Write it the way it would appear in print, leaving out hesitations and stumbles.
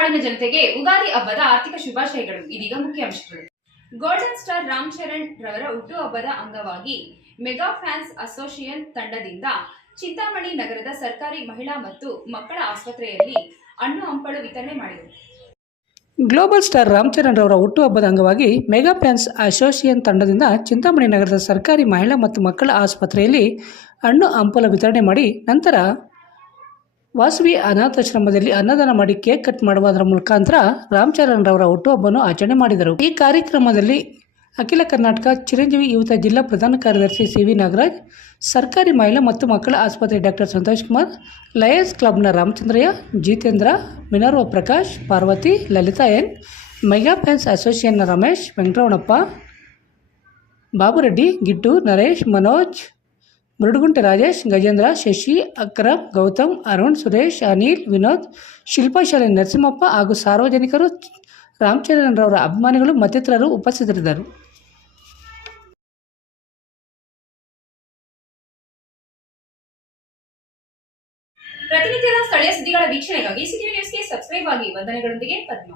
ನಾಡಿನ ಜನತೆಗೆ ಉಗಾದಿ ಹಬ್ಬದ ಆರ್ಥಿಕ ಶುಭಾಶಯಗಳು. ಇದೀಗ ಮುಖ್ಯಾಂಶಗಳು. ಗೋಲ್ಡನ್ ಸ್ಟಾರ್ ರಾಮ್ ಚರಣ್ ರವರ ಹುಟ್ಟುಹಬ್ಬದ ಅಂಗವಾಗಿ ಮೆಗಾ ಫ್ಯಾನ್ಸ್ ಅಸೋಸಿಯೇಷನ್ ತಂಡದಿಂದ ಚಿಂತಾಮಣಿ ನಗರದ ಸರ್ಕಾರಿ ಮಹಿಳಾ ಮತ್ತು ಮಕ್ಕಳ ಆಸ್ಪತ್ರೆಯಲ್ಲಿ ಹಣ್ಣು ಹಂಪಲು ವಿತರಣೆ ಮಾಡಿದರು. ಗ್ಲೋಬಲ್ ಸ್ಟಾರ್ ರಾಮ್ ಚರಣ್ ರವರ ಹುಟ್ಟುಹಬ್ಬದ ಅಂಗವಾಗಿ ಮೆಗಾ ಫ್ಯಾನ್ಸ್ ಅಸೋಸಿಯೇಷನ್ ತಂಡದಿಂದ ಚಿಂತಾಮಣಿ ನಗರದ ಸರ್ಕಾರಿ ಮಹಿಳಾ ಮತ್ತು ಮಕ್ಕಳ ಆಸ್ಪತ್ರೆಯಲ್ಲಿ ಹಣ್ಣು ಹಂಪಲು ವಿತರಣೆ ಮಾಡಿ ನಂತರ ವಾಸವಿ ಅನಾಥಾಶ್ರಮದಲ್ಲಿ ಅನ್ನದಾನ ಮಾಡಿ ಕೇಕ್ ಕಟ್ ಮಾಡುವುದರ ಮುಖಾಂತರ ರಾಮ್ ಚರಣ್ ರವರ ಹುಟ್ಟುಹಬ್ಬವನ್ನು ಆಚರಣೆ ಮಾಡಿದರು. ಈ ಕಾರ್ಯಕ್ರಮದಲ್ಲಿ ಅಖಿಲ ಕರ್ನಾಟಕ ಚಿರಂಜೀವಿ ಯುವತ ಜಿಲ್ಲಾ ಪ್ರಧಾನ ಕಾರ್ಯದರ್ಶಿ ಸಿ.ವಿ. ನಾಗರಾಜ್, ಸರ್ಕಾರಿ ಮಹಿಳಾ ಮತ್ತು ಮಕ್ಕಳ ಆಸ್ಪತ್ರೆ ಡಾಕ್ಟರ್ ಸಂತೋಷ್ ಕುಮಾರ್, ಲಯನ್ಸ್ ಕ್ಲಬ್ನ Ramachandraiah, Jitendra, Minerva Prakash, Parvathi, Lalitha N, mega fans ಅಸೋಸಿಯೇಷನ್ನ ರಮೇಶ್, ವೆಂಕಟರಮಣಪ್ಪ, ಬಾಬುರೆಡ್ಡಿ, ಗಿಟ್ಟು, ನರೇಶ್, ಮನೋಜ್, ಮುರುಡುಗುಂಟೆ ರಾಜೇಶ್, ಗಜೇಂದ್ರ, ಶಶಿ, ಅಕ್ರಮ್, ಗೌತಮ್, ಅರುಣ್, ಸುರೇಶ್, ಅನಿಲ್, ವಿನೋದ್, ಶಿಲ್ಪಾ ಶಾಲೆ ನರಸಿಂಹಪ್ಪ ಹಾಗೂ ಸಾರ್ವಜನಿಕರು, ರಾಮ್ ಚರಣ್ ರವರ ಅಭಿಮಾನಿಗಳು ಮತ್ತಿತರರು ಉಪಸ್ಥಿತರಿದ್ದರು. ಪ್ರತಿನಿತ್ಯದ ಸ್ಥಳೀಯ ಸುದ್ದಿಗಳ ವೀಕ್ಷಣೆಗಾಗಿ ಸಿಟಿ ನ್ಯೂಸ್ಗೆ ಸಬ್ಸ್ಕ್ರೈಬ್ ಆಗಿ. ವಂದನೆಗಳೊಂದಿಗೆ ಪದ್ಮ.